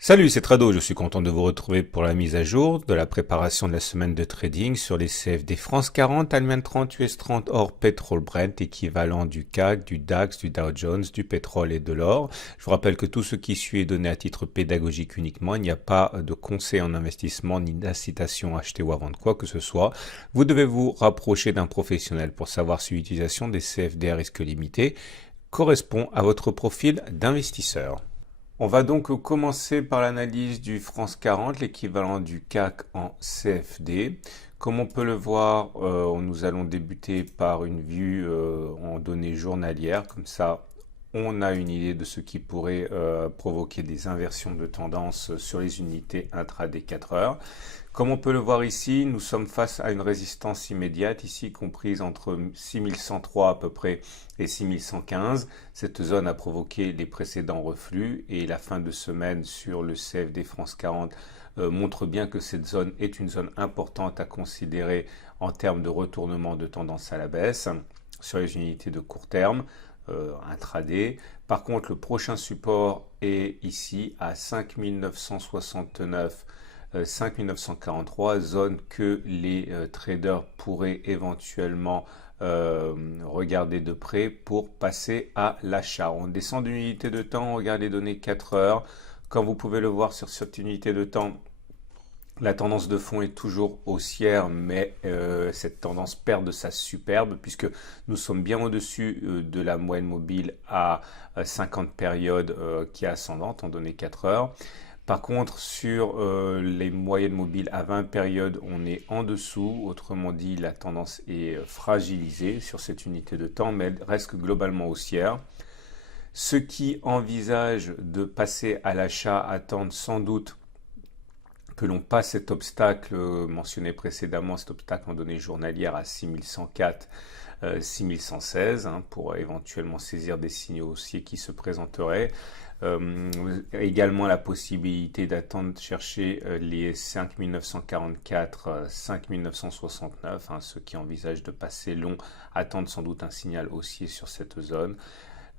Salut, c'est Trado, je suis content de vous retrouver pour la mise à jour de la préparation de la semaine de trading sur les CFD France 40, Allemagne 30, US 30, or pétrole Brent, équivalent du CAC, du DAX, du Dow Jones, du pétrole et de l'or. Je vous rappelle que tout ce qui suit est donné à titre pédagogique uniquement, il n'y a pas de conseil en investissement ni d'incitation à acheter ou à vendre quoi que ce soit. Vous devez vous rapprocher d'un professionnel pour savoir si l'utilisation des CFD à risque limité correspond à votre profil d'investisseur. On va donc commencer par l'analyse du France 40, l'équivalent du CAC en CFD. Comme on peut le voir, nous allons débuter par une vue en données journalières. Comme ça, on a une idée de ce qui pourrait provoquer des inversions de tendance sur les unités intraday 4 heures. Comme on peut le voir ici, nous sommes face à une résistance immédiate, ici comprise entre 6103 à peu près et 6115. Cette zone a provoqué les précédents reflux et la fin de semaine sur le CFD France 40 montre bien que cette zone est une zone importante à considérer en termes de retournement de tendance à la baisse sur les unités de court terme. Intraday. Par contre, le prochain support est ici à 5969, 5943, zone que les traders pourraient éventuellement regarder de près pour passer à l'achat. On descend d'une unité de temps, on regarde les données 4 heures. Comme vous pouvez le voir sur cette unité de temps, la tendance de fond est toujours haussière, mais cette tendance perd de sa superbe puisque nous sommes bien au-dessus de la moyenne mobile à 50 périodes qui est ascendante en données 4 heures. Par contre, sur les moyennes mobiles à 20 périodes, on est en dessous. Autrement dit, la tendance est fragilisée sur cette unité de temps, mais elle reste globalement haussière. Ceux qui envisagent de passer à l'achat attendent sans doute que l'on passe cet obstacle mentionné précédemment, cet obstacle en données journalières à 6104, 6116, pour éventuellement saisir des signaux haussiers qui se présenteraient. Également la possibilité d'attendre de chercher les 5944, 5969. Ceux qui envisagent de passer long attendent sans doute un signal haussier sur cette zone.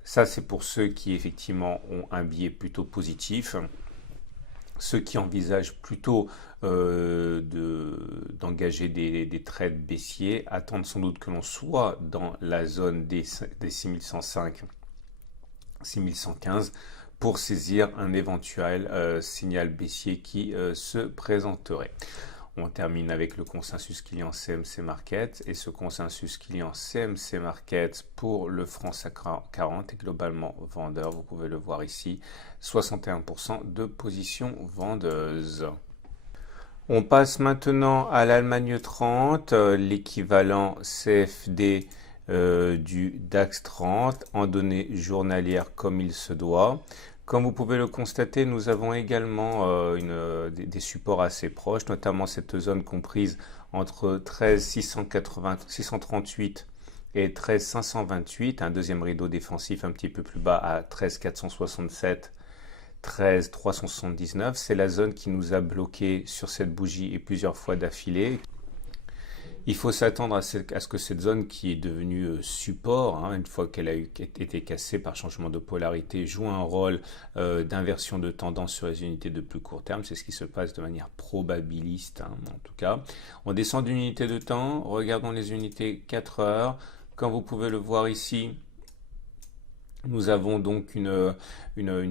Ça, c'est pour ceux qui effectivement ont un biais plutôt positif. Ceux qui envisagent plutôt d'engager des trades baissiers attendent sans doute que l'on soit dans la zone des 6105, 6115 pour saisir un éventuel signal baissier qui se présenterait. On termine avec le consensus client CMC Market et ce consensus client CMC Market pour le France 40 est globalement vendeur. Vous pouvez le voir ici, 61% de position vendeuse. On passe maintenant à l'Allemagne 30, l'équivalent CFD du DAX 30 en données journalières comme il se doit. Comme vous pouvez le constater, nous avons également des supports assez proches, notamment cette zone comprise entre 13 638 et 13 528, un deuxième rideau défensif un petit peu plus bas à 13 467, 13 379. C'est la zone qui nous a bloqué sur cette bougie et plusieurs fois d'affilée. Il faut s'attendre à ce que cette zone qui est devenue support, une fois qu'elle a été cassée par changement de polarité, joue un rôle d'inversion de tendance sur les unités de plus court terme. C'est ce qui se passe de manière probabiliste, en tout cas. On descend d'une unité de temps, regardons les unités 4 heures. Comme vous pouvez le voir ici, nous avons donc une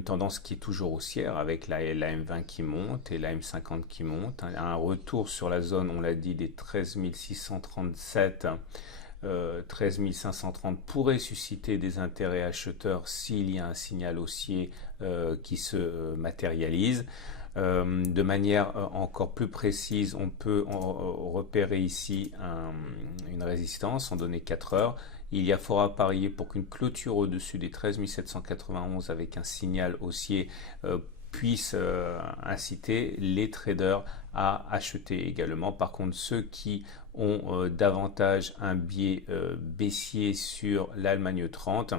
tendance qui est toujours haussière avec la M20 qui monte et la M50 qui monte. Un retour sur la zone, on l'a dit, des 13 637, 13 530 pourrait susciter des intérêts acheteurs s'il y a un signal haussier qui se matérialise. De manière encore plus précise, on peut repérer ici une résistance en données 4 heures. Il y a fort à parier pour qu'une clôture au-dessus des 13 791 avec un signal haussier puisse inciter les traders à acheter également. Par contre, ceux qui ont davantage un biais baissier sur l'Allemagne 30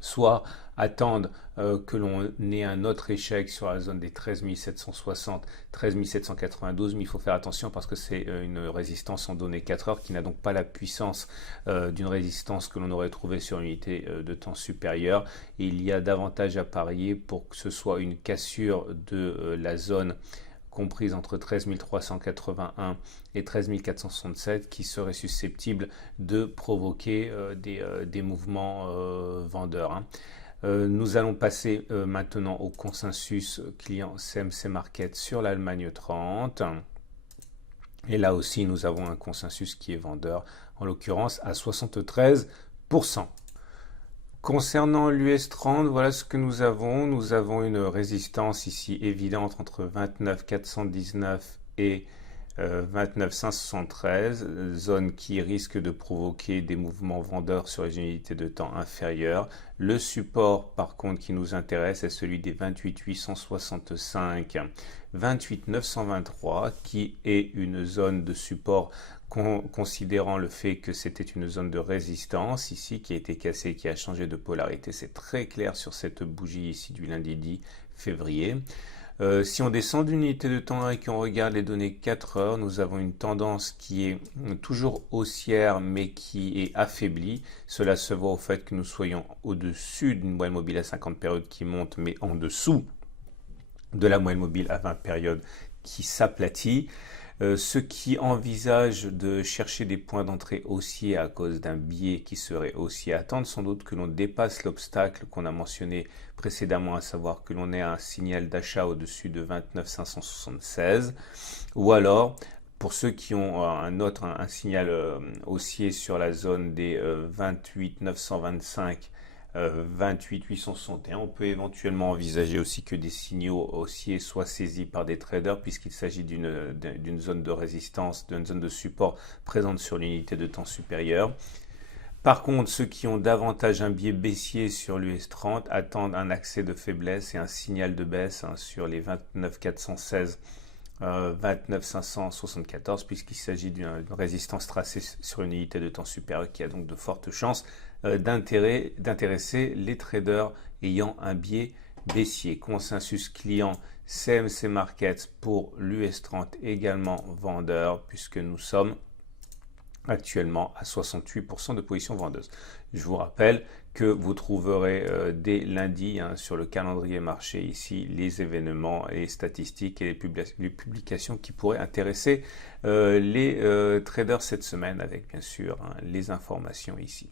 soit attendre que l'on ait un autre échec sur la zone des 13 760, 13 792, mais il faut faire attention parce que c'est une résistance en données 4 heures qui n'a donc pas la puissance d'une résistance que l'on aurait trouvée sur une unité de temps supérieure. Et il y a davantage à parier pour que ce soit une cassure de la zone comprise entre 13 381 et 13 467 qui serait susceptible de provoquer des mouvements vendeurs, hein. Nous allons passer maintenant au consensus client CMC Market sur l'Allemagne 30. Et là aussi, nous avons un consensus qui est vendeur, en l'occurrence à 73%. Concernant l'US 30, voilà ce que nous avons. Nous avons une résistance ici évidente entre 29 419 et 29 573, zone qui risque de provoquer des mouvements vendeurs sur les unités de temps inférieures. Le support par contre qui nous intéresse est celui des 28 865, 28 923 qui est une zone de support considérant le fait que c'était une zone de résistance ici qui a été cassée, qui a changé de polarité. C'est très clair sur cette bougie ici du lundi 10 février. Si on descend d'une unité de temps et qu'on regarde les données 4 heures, nous avons une tendance qui est toujours haussière mais qui est affaiblie. Cela se voit au fait que nous soyons au-dessus d'une moyenne mobile à 50 périodes qui monte mais en dessous de la moyenne mobile à 20 périodes qui s'aplatit. Ceux qui envisagent de chercher des points d'entrée haussiers à cause d'un biais qui serait haussier attendent sans doute que l'on dépasse l'obstacle qu'on a mentionné précédemment, à savoir que l'on ait un signal d'achat au-dessus de 29 576, ou alors pour ceux qui ont un signal haussier sur la zone des 28 925, 28 861, on peut éventuellement envisager aussi que des signaux haussiers soient saisis par des traders puisqu'il s'agit d'une zone de résistance, d'une zone de support présente sur l'unité de temps supérieure. Par contre, ceux qui ont davantage un biais baissier sur l'US 30 attendent un accès de faiblesse et un signal de baisse sur les 29 416, 29 574 puisqu'il s'agit d'une résistance tracée sur une unité de temps supérieure qui a donc de fortes chances d'intéresser les traders ayant un biais baissier. Consensus client CMC Markets pour l'US 30 également vendeur puisque nous sommes actuellement à 68% de position vendeuse. Je vous rappelle que vous trouverez dès lundi sur le calendrier marché ici les événements et les statistiques et les publications qui pourraient intéresser les traders cette semaine avec bien sûr les informations ici.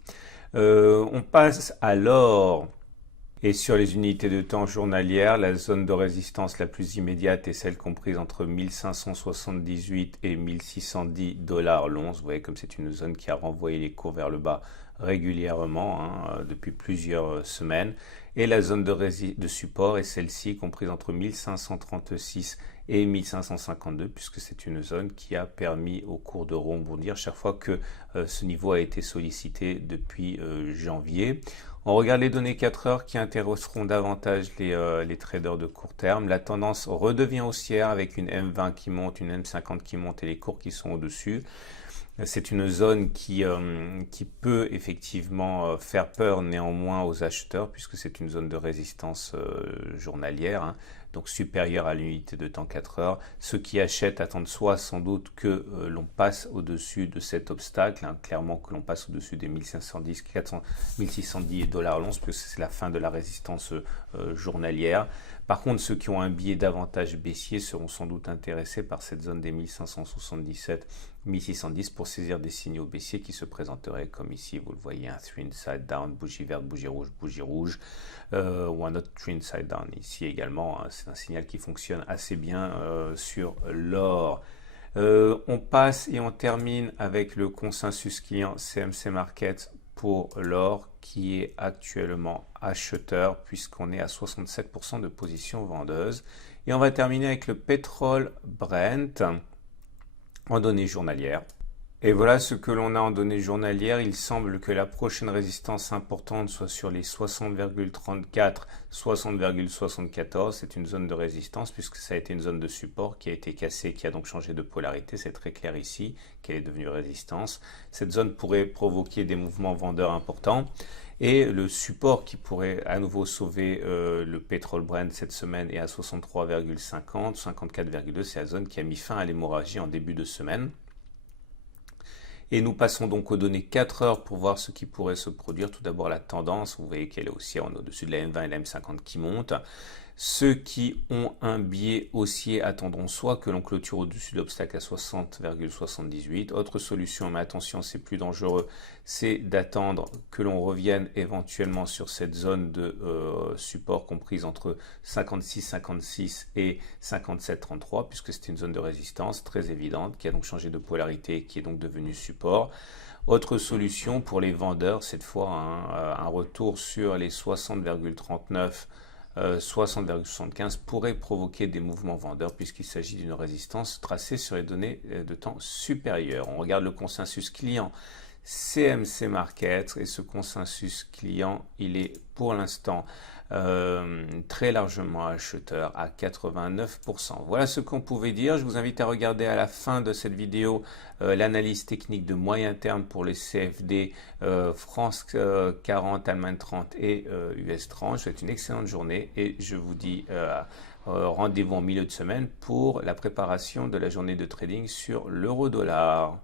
On passe alors, et sur les unités de temps journalières, la zone de résistance la plus immédiate est celle comprise entre 1578 et 1610 dollars l'once. Vous voyez comme c'est une zone qui a renvoyé les cours vers le bas régulièrement depuis plusieurs semaines. Et la zone de support est celle-ci comprise entre 1536 et 1552 puisque c'est une zone qui a permis au cours de rebondir chaque fois que ce niveau a été sollicité depuis janvier. On regarde les données 4 heures qui intéresseront davantage les traders de court terme. La tendance redevient haussière avec une M20 qui monte, une M50 qui monte et les cours qui sont au-dessus. C'est une zone qui peut effectivement faire peur néanmoins aux acheteurs puisque c'est une zone de résistance journalière, donc supérieure à l'unité de temps 4 heures. Ceux qui achètent attendent soit sans doute que l'on passe au-dessus de cet obstacle, clairement que l'on passe au-dessus des 1510, 400, 1610 dollars l'once puisque c'est la fin de la résistance journalière. Par contre, ceux qui ont un biais davantage baissier seront sans doute intéressés par cette zone des 1577, 1610 pour saisir des signaux baissiers qui se présenteraient comme ici, vous le voyez, un 3 inside down, bougie verte, bougie rouge, ou un autre 3 inside down ici également. C'est un signal qui fonctionne assez bien sur l'or. On passe et on termine avec le consensus client CMC Market pour l'or qui est actuellement acheteur puisqu'on est à 67% de position vendeuse. Et on va terminer avec le pétrole Brent en données journalières. Et voilà ce que l'on a en données journalières. Il semble que la prochaine résistance importante soit sur les 60,34, 60,74. C'est une zone de résistance puisque ça a été une zone de support qui a été cassée, qui a donc changé de polarité. C'est très clair ici qu'elle est devenue résistance. Cette zone pourrait provoquer des mouvements vendeurs importants. Et le support qui pourrait à nouveau sauver le pétrole Brent cette semaine est à 63,50, 54,2, c'est la zone qui a mis fin à l'hémorragie en début de semaine. Et nous passons donc aux données 4 heures pour voir ce qui pourrait se produire. Tout d'abord la tendance, vous voyez qu'elle est haussière au-dessus de la M20 et la M50 qui montent. Ceux qui ont un biais haussier attendront soit que l'on clôture au-dessus de l'obstacle à 60,78. Autre solution, mais attention, c'est plus dangereux, c'est d'attendre que l'on revienne éventuellement sur cette zone de support comprise entre 56,56 et 57,33, puisque c'est une zone de résistance très évidente qui a donc changé de polarité et qui est donc devenue support. Autre solution pour les vendeurs, cette fois un retour sur les 60,39 60,75 pourrait provoquer des mouvements vendeurs puisqu'il s'agit d'une résistance tracée sur les données de temps supérieures. On regarde le consensus client CMC Market et ce consensus client, il est pour l'instant très largement acheteur à 89%. Voilà ce qu'on pouvait dire. Je vous invite à regarder à la fin de cette vidéo l'analyse technique de moyen terme pour les CFD France 40, Allemagne 30 et US 30. Je vous souhaite une excellente journée et je vous dis rendez-vous en milieu de semaine pour la préparation de la journée de trading sur l'euro-dollar.